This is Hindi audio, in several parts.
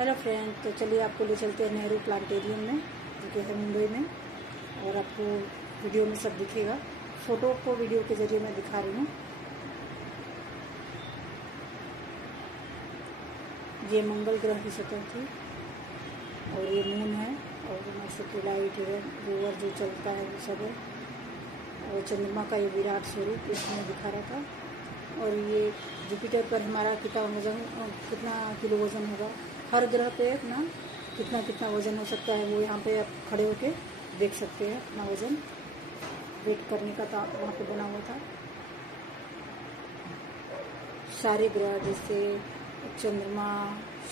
हेलो फ्रेंड, तो चलिए आपको ले चलते हैं नेहरू प्लांटेरियम में, जो कि है मुंबई में। और आपको वीडियो में सब दिखेगा। फ़ोटो को वीडियो के ज़रिए मैं दिखा रही हूँ। ये मंगल ग्रह की सतह थी और ये मून है और सैटेलाइट रोवर जो चलता है वो सब है। और चंद्रमा का ये विराट स्वरूप इसमें दिखा रहा था। और ये जुपिटर पर हमारा कितना किलो वज़न होगा, हर ग्रह पे अपना कितना वज़न हो सकता है, वो यहाँ पे आप खड़े होके देख सकते हैं। अपना वज़न वेट करने का था वहाँ पे बना हुआ था। सारे ग्रह जैसे चंद्रमा,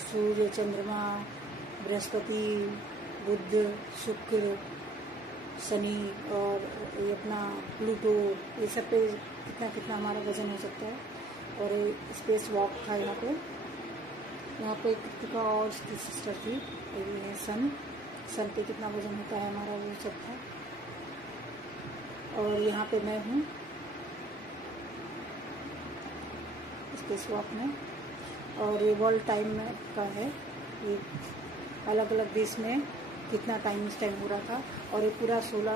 सूर्य, चंद्रमा, बृहस्पति, बुध, शुक्र, शनि और ये अपना प्लूटो, ये सब पे कितना हमारा वज़न हो सकता है। और स्पेस वॉक था यहाँ पे कृतिका और उसकी सिस्टर थी। ये है सन पे कितना वज़न होता है हमारा, वो सब था। और यहाँ पे मैं हूँ स्पेस वॉक में। और ये वर्ल्ड टाइम में का है, ये अलग अलग देश में कितना टाइम इस टाइम हो रहा था। और ये पूरा 16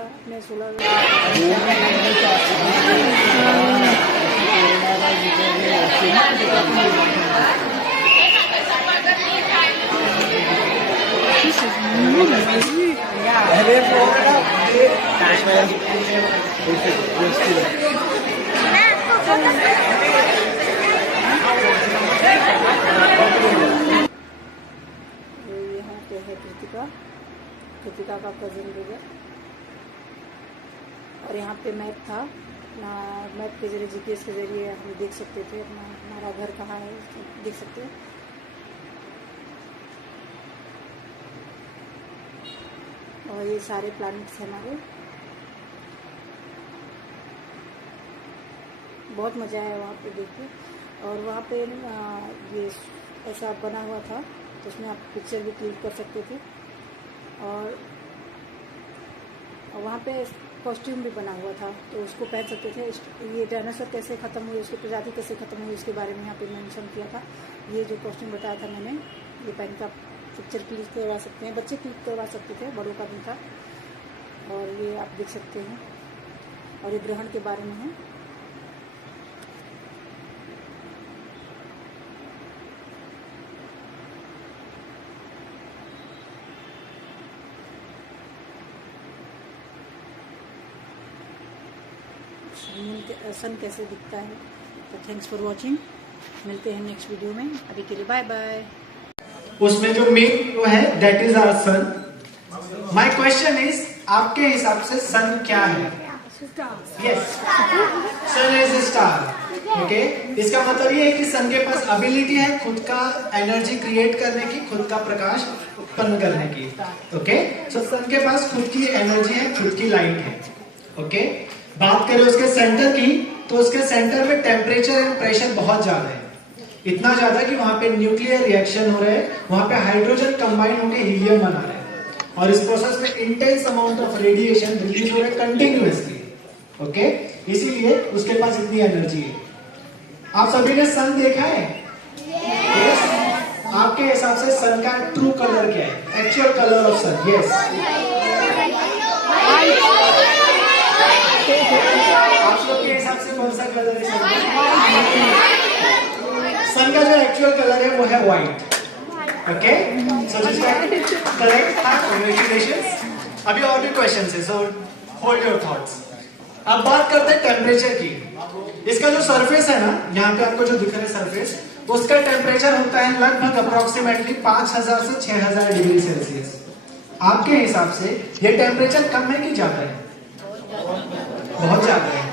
यहाँ पे है कृतिका का कजिन ब्रदर। और यहाँ पे मैप था, मैप के जरिए जीपीएस के जरिए हम देख सकते थे हमारा घर कहाँ है, देख सकते हैं। और ये सारे प्लैनेट्स हमारे। बहुत मज़ा आया वहाँ पे देख के। और वहाँ पे ये ऐसा बना हुआ था, तो उसमें आप पिक्चर भी क्लिक कर सकते थे। और वहाँ पे कॉस्ट्यूम भी बना हुआ था, तो उसको पहन सकते थे। ये डायनासोर कैसे ख़त्म हुई, उसकी प्रजाति कैसे ख़त्म हुई, उसके बारे में यहाँ पे मेंशन किया था। ये जो कॉस्ट्यूम बताया था मैंने, ये पहन का पिक्चर क्लिक करवा सकते हैं, बच्चे क्लिक करवा सकते थे, बड़ों का भी था। और ये आप देख सकते हैं। और ये ग्रहण के बारे में है। सन कैसे दिखता है। तो थैंक्स फॉर वॉचिंग, मिलते हैं नेक्स्ट वीडियो में। अभी के लिए बाय बाय। उसमें जो मेन वो है that is our sun. My question is, आपके हिसाब से सन क्या है? Yes, sun is a star. Okay, इसका मतलब ये है कि सन के पास एबिलिटी है खुद का एनर्जी क्रिएट करने की, खुद का प्रकाश उत्पन्न करने की। ओके, सो सन के पास खुद की एनर्जी है, खुद की लाइट है। ओके, बात करें उसके सेंटर की, तो उसके सेंटर में टेम्परेचर एंड प्रेशर बहुत ज्यादा है। इतना ज्यादा कि वहां पे न्यूक्लियर रिएक्शन हो रहे हैं, वहां पे हाइड्रोजन कंबाइन होकर हीलियम बना रहे हैं। और इस प्रोसेस में intense amount of radiation release हो रहा है कंटिन्यूअसली। ओके, इसीलिए उसके पास इतनी एनर्जी है। आप सभी ने सन देखा है? यस। आपके हिसाब से सन का ट्रू कलर क्या है? Actual colour of sun? Yes. आप लोग के हिसाब से कौन सा कलर है सन का? जो एक्चुअल कलर है वो है व्हाइट। ओके, सो जिसका करेक्ट था, कांग्रेचुलेशंस। अभी और भी क्वेश्चंस है, सो होल्ड योर थॉट्स। अब बात करते हैं टेम्परेचर की। इसका जो सरफेस है ना, यहाँ पे आपको जो दिख रहा है सरफेस, उसका टेम्परेचर होता है लगभग अप्रोक्सीमेटली 5000 से 6000 डिग्री सेल्सियस। आपके हिसाब से ये टेम्परेचर कम है कि ज्यादा है? बहुत ज्यादा है।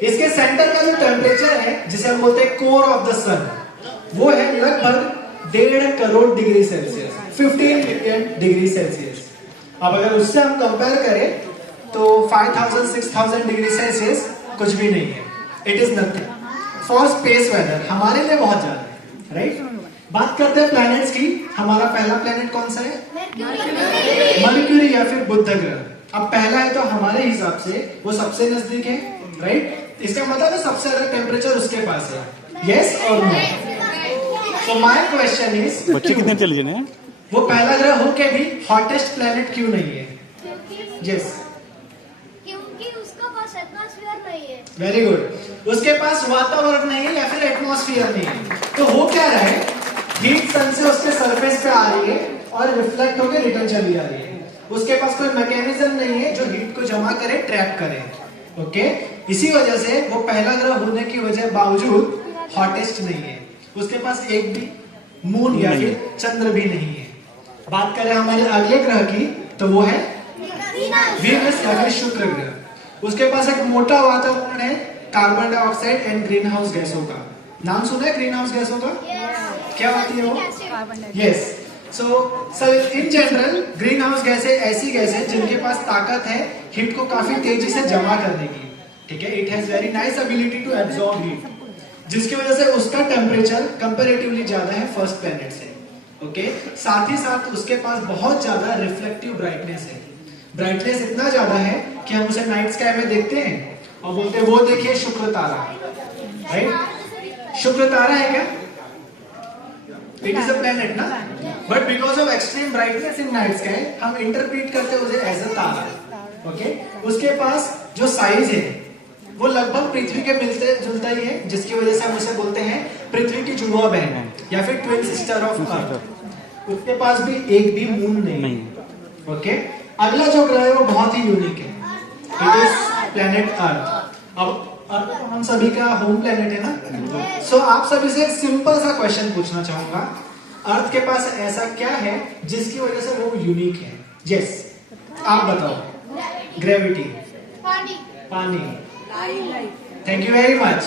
इसके सेंटर का जो टेम्परेचर है, जिसे हम बोलते हैं कोर ऑफ द सन, वो है लगभग 1.5 crore degree Celsius, 15 million degree Celsius. अब अगर उससे हम कंपेयर करें तो 5000-6000 डिग्री सेल्सियस कुछ भी नहीं है। It is nothing for space weather, हमारे लिए बहुत ज्यादा है, राइट? बात करते हैं प्लैनेट्स की। हमारा पहला प्लैनेट कौन सा है? मर्क्यूरी या फिर बुध ग्रह। अब पहला है तो हमारे हिसाब से वो सबसे नजदीक है, राइट? इसका मतलब है सबसे ज्यादा टेम्परेचर उसके पास है। यस और no? So my question is, बच्चे कितने इंटेलिजेंट हैं? वो पहला ग्रह हो के भी हॉटेस्ट प्लेनेट क्यों नहीं है? यस, क्योंकि उसका पास एटमॉस्फेयर नहीं है। Very good. उसके पास वातावरण नहीं है या फिर एटमॉस्फेयर नहीं है। तो हो क्या रहा है, हीट सन से उसके सरफेस पे आ रही है और रिफ्लेक्ट होकर रिटर्न चली आ रही है। उसके पास कोई मैकेनिज्म नहीं है जो हीट को जमा करे, ट्रैप करे। ओके, इसी वजह से वो पहला ग्रह होने की वजह बावजूद हॉटेस्ट नहीं है। उसके पास एक भी मून या फिर चंद्र भी नहीं है। बात करें हमारे अगले ग्रह की, तो वो है वीनस या फिर शुक्र ग्रह। उसके पास एक मोटा वातावरण है, carbon dioxide and green house गैसों का। नाम सुना है ग्रीन हाउस गैसों का? क्या होती है वो? Yes, so in general green house गैसें ऐसी गैस है जिनके पास ताकत है हीट को काफी तेजी से जमा करने की। ठीक है, it has very nice ability to absorb heat, जिसकी वजह से उसका टेम्परेचर कंपैरेटिवली ज्यादा है फर्स्ट प्लेनेट से। ओके, साथ ही साथ उसके पास बहुत ज्यादा रिफ्लेक्टिव ब्राइटनेस है। ब्राइटनेस इतना ज्यादा है कि हम उसे नाइट स्काई में देखते हैं और बोलते हैं वो देखिए शुक्र तारा। राइट, शुक्र तारा है क्या? इट इज अ प्लेनेट ना, but because of extreme brightness in night sky हम इंटरप्रीट करते हैं उसे एज अ तारा। ओके, उसके पास जो साइज है वो लगभग पृथ्वी के मिलते जुलता ही है, जिसकी वजह से हम उसे बोलते हैं पृथ्वी की जुड़वा बहन या फिर ट्विन सिस्टर ऑफ अर्थ। उसके पास भी एक भी मून नहीं। ओके, अगला जो ग्रह है वो बहुत ही यूनिक है, इट इज प्लेनेट अर्थ। अब अर्थ तो हम सभी का होम प्लेनेट है ना। सो आप सभी से एक सिंपल सा क्वेश्चन पूछना चाहूंगा, अर्थ के पास ऐसा क्या है जिसकी वजह से वो यूनिक है? यस, आप बताओ। ग्रेविटी, पानी। Thank you very much.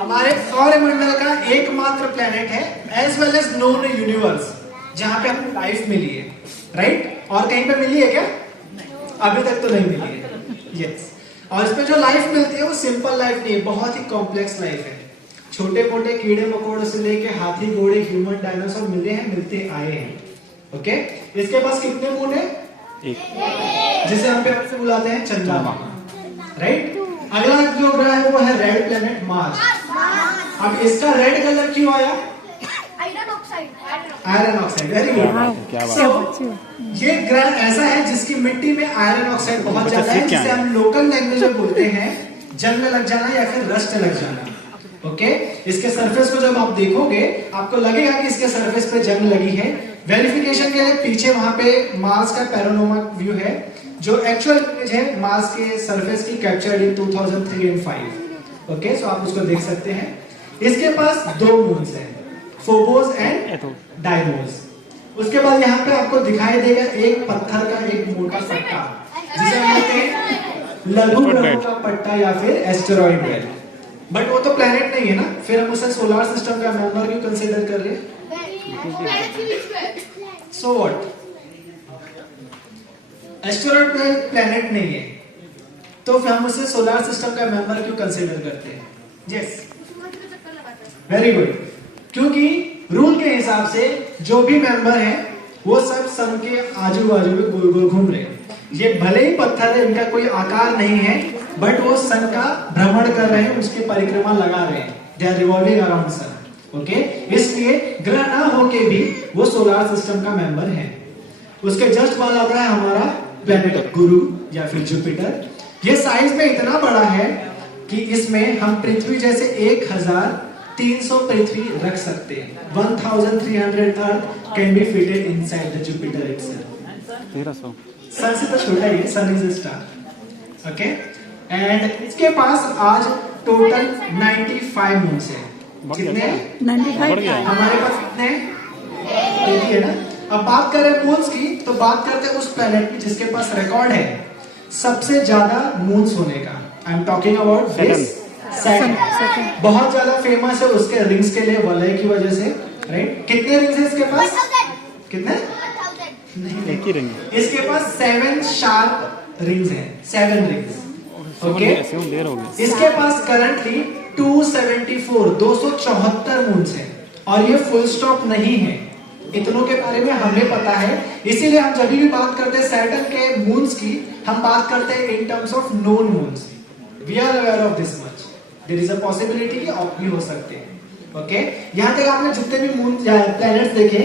हमारे सौरमंडल का एकमात्र प्लेनेट है as well as known universe जहां पे हमें लाइफ मिली है। राइट, और कहीं पे मिली है क्या? अभी तक तो नहीं मिली है। यस, और इसमें जो लाइफ मिलती है वो सिंपल लाइफ नहीं है, बहुत ही कॉम्प्लेक्स लाइफ है। छोटे मोटे कीड़े मकोड़े से लेके हाथी घोड़े ह्यूमन डायनासोर मिले हैं, मिलते आए हैं। ओके, इसके पास कितने मून है? एक, जिसे हम प्यार से बुलाते हैं चंद्रमा। राइट, अगला जो ग्रह है वो है रेड प्लेनेट मार्स। अब इसका रेड कलर क्यों आया? Iron oxide. Very good. ये ग्रह ऐसा है जिसकी मिट्टी में आयरन ऑक्साइड बहुत ज्यादा है, जिसे हम लोकल लैंग्वेज में बोलते हैं जंग लग जाना या फिर रस्ट लग जाना। ओके, इसके सरफेस को जब आप देखोगे आपको लगेगा कि इसके सरफेस पे जंग लगी है। वेरिफिकेशन के लिए पीछे वहां पे मार्स का पैनोरामा व्यू है, जो एक्चुअल इमेज है मार्स के सरफेस की, कैप्चर्ड इन 2003 एंड 5। ओके, सो आप उसको देख सकते हैं। इसके पास दो मून्स हैं, फोबोस एंड डाइमोस। उसके बाद यहाँ पे आपको दिखाई देगा एक पत्थर का एक मोटा पट्टा, जिसे हम कहते हैं लघु ग्रहों का पट्टा या फिर एस्टेरॉइड बेल्ट। बट वो तो प्लेनेट नहीं है ना, फिर हम उसे सोलर सिस्टम का मेंबर क्यों कंसीडर कर रहे? So what, asteroid belt planet नहीं है तो फिर हम उसे सोलर सिस्टम का मेंबर क्यों कंसीडर करते हैं? Yes, very good. क्योंकि रूल के हिसाब से जो भी मेंबर है वो सब सन के आजू बाजू में गोल गोल घूम रहे हैं। ये भले ही पत्थर है, इनका कोई आकार नहीं है, बट वो सन का भ्रमण कर रहे हैं, उसकी परिक्रमा लगा रहे हैं। They are revolving around sun. Okay, इसलिए ग्रह ना होके भी वो सोलर सिस्टम का मेंबर है। उसके जस्ट बाद आता है हमारा प्लेनेट गुरु या फिर जुपिटर। ये साइज में इतना बड़ा है कि इसमें हम पृथ्वी जैसे 1300 पृथ्वी रख सकते हैं। 1300 earth can be fitted inside the Jupiter itself. 1300 sun से तो छोटा ही है, sun is a star. Okay, and इसके पास आज टोटल 95 मून्स है। कितने? 95। हमारे पास कितने? एक ही है ना। अब बात करें मून्स की, तो बात करते हैं उस प्लेनेट की जिसके पास रिकॉर्ड है सबसे ज्यादा मून्स होने का। I am talking about this Saturn. बहुत ज्यादा फेमस है उसके रिंग्स के लिए, वलय की वजह से। राइट, कितने रिंग्स है इसके पास? कितने? नहीं, एक ही रिंग। इसके पास 7 शार्प रिंग्स हैं, 7 रिंग्स। ओके, इसके पास करंटली 274 मून्स हैं, और ये फुल स्टॉप नहीं है। इतनों के बारे में हमें पता है, इसीलिए हम जब भी बात करते हैं सैटर्न के मून्स की, हम बात करते हैं in terms of known moons. We are aware of this much, there is a possibility कि ऑफ भी हो सकते हैं। ओके, यहां तक आपने जितने भी मून प्लैनेट्स देखे,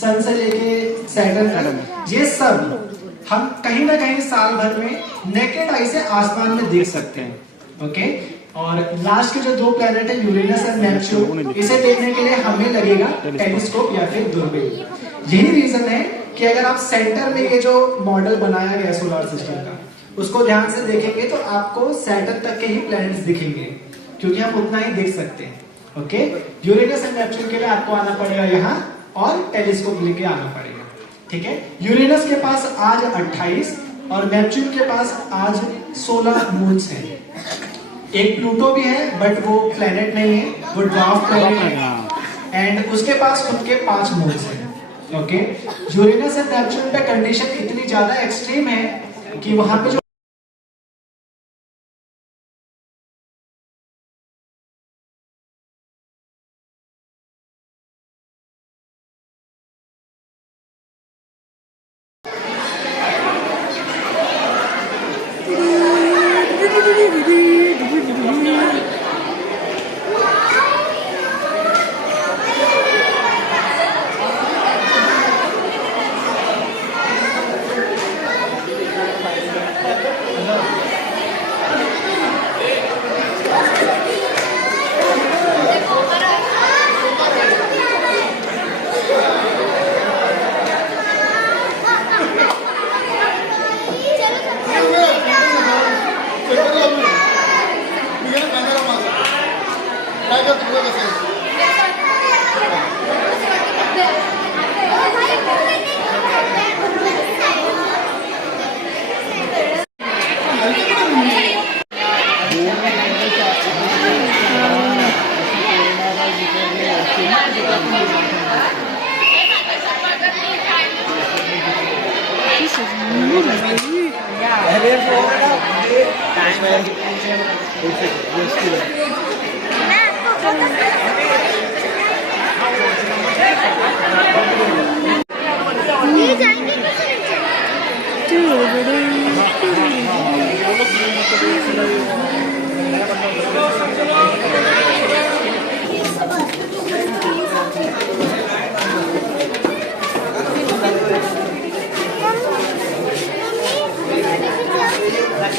सन से लेके सैटर्न है, ये सब हम कहीं ना कहीं साल भर में नेकेड आई से आसमान में देख सकते हैं। ओके, और लास्ट के जो 2 प्लैनेट है यूरेनस एंड नेपच्यून, इसे देखने के लिए हमें लगेगा टेलीस्कोप या फिर दूरबीन। यही रीजन है कि अगर आप सेंटर में ये जो मॉडल बनाया गया सोलर सिस्टम का, उसको ध्यान से देखेंगे तो आपको सैटर्न तक के ही प्लैनेट्स दिखेंगे, क्योंकि हम उतना ही देख सकते हैं। ओके, यूरेनस एंड नेपच्यून के लिए आपको आना पड़ेगा यहाँ और टेलीस्कोप लेके आना पड़ेगा। ठीक है, यूरेनस के पास आज 28 और नेपच्यून के पास आज 16 मून्स हैं। एक प्लूटो भी है, बट वो प्लेनेट नहीं है, वो ड्वार्फ प्लेनेट है, एंड उसके पास खुद के 5 मून्स हैं। ओके, यूरेनस एंड नेपच्यून पे कंडीशन इतनी ज्यादा एक्सट्रीम है कि वहां पे जो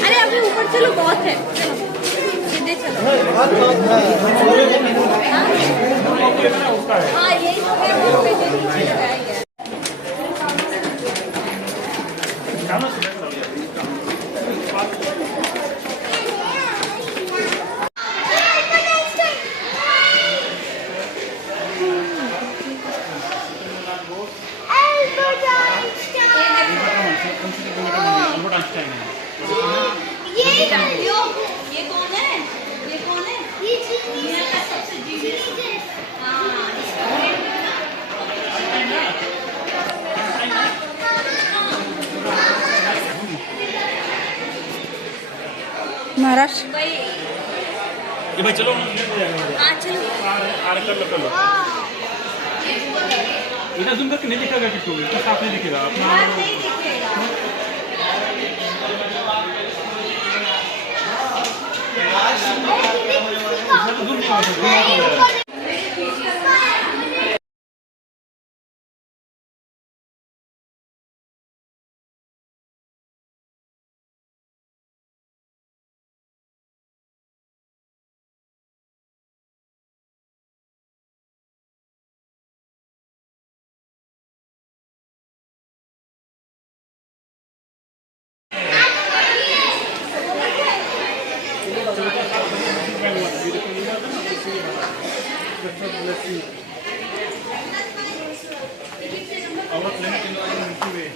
अरे अभी ऊपर चलो, बहुत है, सीधे चलो। हाँ यही तो है, वो ये कौन है? ये कौन है? ये दुनिया का सबसे जीनियस। महाराष्ट्र ये भाई चलो हाँ चलो। कर लो इधर जूम करके नहीं दिखेगा, किसको इतना साफ नहीं दिखेगा अपना। नहीं दिखेगा। Our planet in the Milky Way.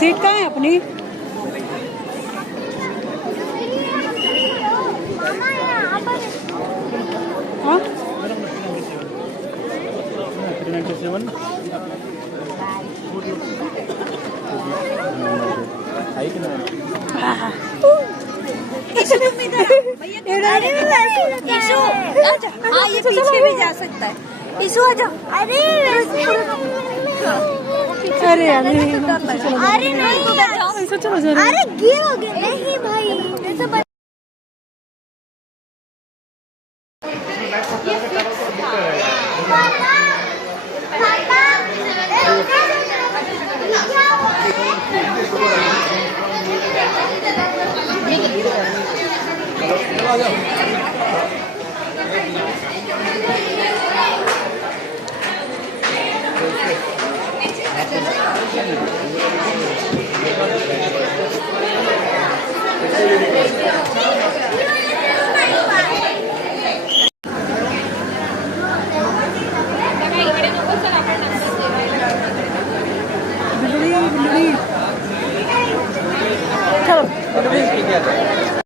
Seat कहाँ है अपनी? हाँ 397 हाँ ये पीछे भी जा सकता है। ईशु आजा। अरे अरे अरे नहीं अरे गिरोगे नहीं भाई ऐसा चलो